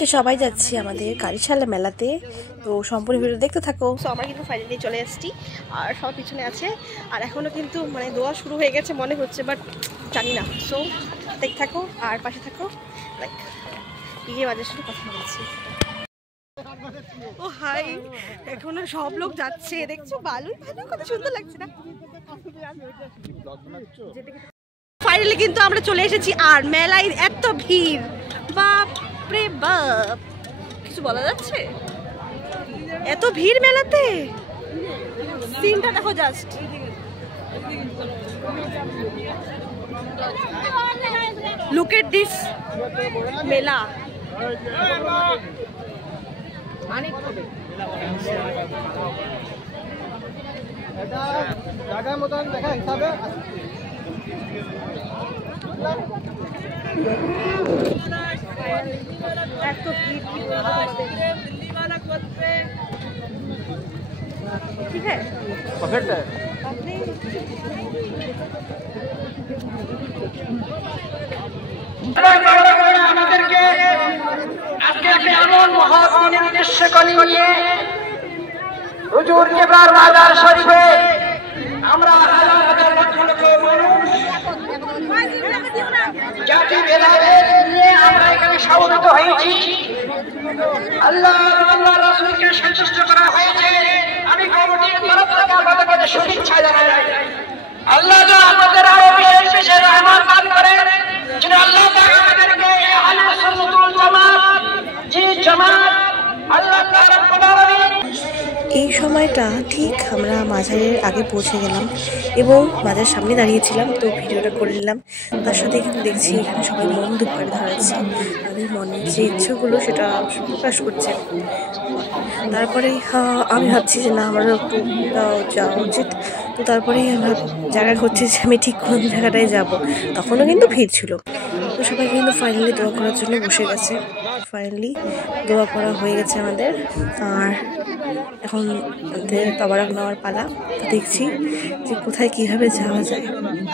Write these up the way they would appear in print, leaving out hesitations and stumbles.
আজকে সবাই যাচ্ছি আমাদের কারিশালা মেলাতে, তো সম্পূর্ণ ভিডিও দেখতে থাকো। সো আমরা কিন্তু ফাইনালি চলে এসেছি, আর সব পিছনে আছে, আর এখনও কিন্তু মানে দোয়া শুরু হয়ে গেছে মনে হচ্ছে, বাট জানি না। সো দেখতে থাকো আর পাশে থাকো, লাইক ইয়ে বাজার সাথে কথা বলছি। ও হাই, এখনো সব লোক যাচ্ছে, দেখছো বালুর ভালো, কত সুন্দর লাগছে না? ফাইনালি কিন্তু আমরা চলে এসেছি, আর মেলায় এত ভিড়, বাপ রে বাপ, কিছু বলা যাচ্ছে, এত ভিড় মেলাতে। সিনটা দেখো জাস্ট, লুক এট দিস মেলা। জায়গার মতন দেখা হিসাবে ঠিক আছে, আমাদেরকে আজকে আপনি এমন মহাসনের উদ্দেশ্য করে নিয়ে হুজুর কেবলার মাজার শরীফে আমরা হাজার হাজার লক্ষ লক্ষ মানুষ জাতি ভেদাভেদ নিয়ে আমরা এখানে সমবেত হয়েছি। আল্লাহ আল্লাহ রাসূলকে সন্তুষ্ট করা হয়েছে। আমি কমিটির তরফ থেকে আপনাদের শুভেচ্ছা জানাই। আল্লাহ আমাদের আরো বিশেষ বিশেষ রহমত দান করেন, যেন আল্লাহ আমাদেরকে আহলে সুন্নাত ওয়াল জামাত জি জামাত আল্লাহ রাব্বুল আলামিন। এই সময়টা ঠিক আমরা মাজারের আগে পৌঁছে গেলাম এবং মাজারের সামনে দাঁড়িয়েছিলাম, তো ভিডিওটা করে নিলাম। তার সাথে কিন্তু দেখছি এখানে সবাই মন দুপারে ধরাচ্ছে, তাদের মনের যে ইচ্ছেগুলো সেটা প্রকাশ করছে। তারপরে আমি ভাবছি যে না, আমারও একটু যাওয়া উচিত। তো তারপরেই আমার জায়গা করছি যে আমি ঠিক কোন জায়গাটায় যাব। তখনও কিন্তু ভিড় ছিল, তো সবাই কিন্তু ফাইনালি দোয়া করার জন্য বসে গেছে। ফাইনালি দোয়া করা হয়ে গেছে আমাদের, আর এখন আমাদের তবারক নেওয়ার পালা। দেখছি যে কোথায় কীভাবে যাওয়া যায়,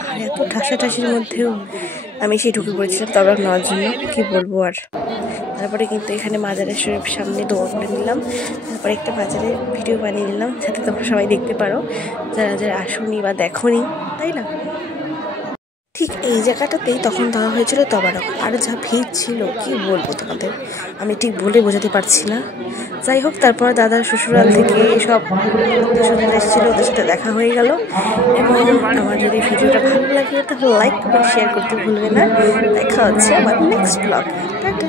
আর এত ঠাসাঠাসির মধ্যেও আমি সেই ঢুকে পড়েছিলাম তবারক নেওয়ার জন্য, কি বলবো আর। তারপরে কিন্তু এখানে মাজারের সামনে দোয়া করে নিলাম, তারপরে একটা মাজারের ভিডিও বানিয়ে নিলাম যাতে তোমরা সবাই দেখতে পারো, যারা যারা আসোনি বা দেখোনি, তাই না? ঠিক এই জায়গাটাতেই তখন দেওয়া হয়েছিল তবারক, আর যা ভিড় ছিল কি বলবো তোমাদের, আমি ঠিক বলে বোঝাতে পারছি না। যাই হোক, তারপর দাদার শ্বশুরাল থেকে সব স্বজন এসেছিল, ওদের সাথে দেখা হয়ে গেল। এবং আমার যদি ভিডিওটা ভালো লাগে তাহলে লাইক এবং শেয়ার করতে ভুলবে না। দেখা হচ্ছে আমার নেক্সট ব্লগ। টাটা।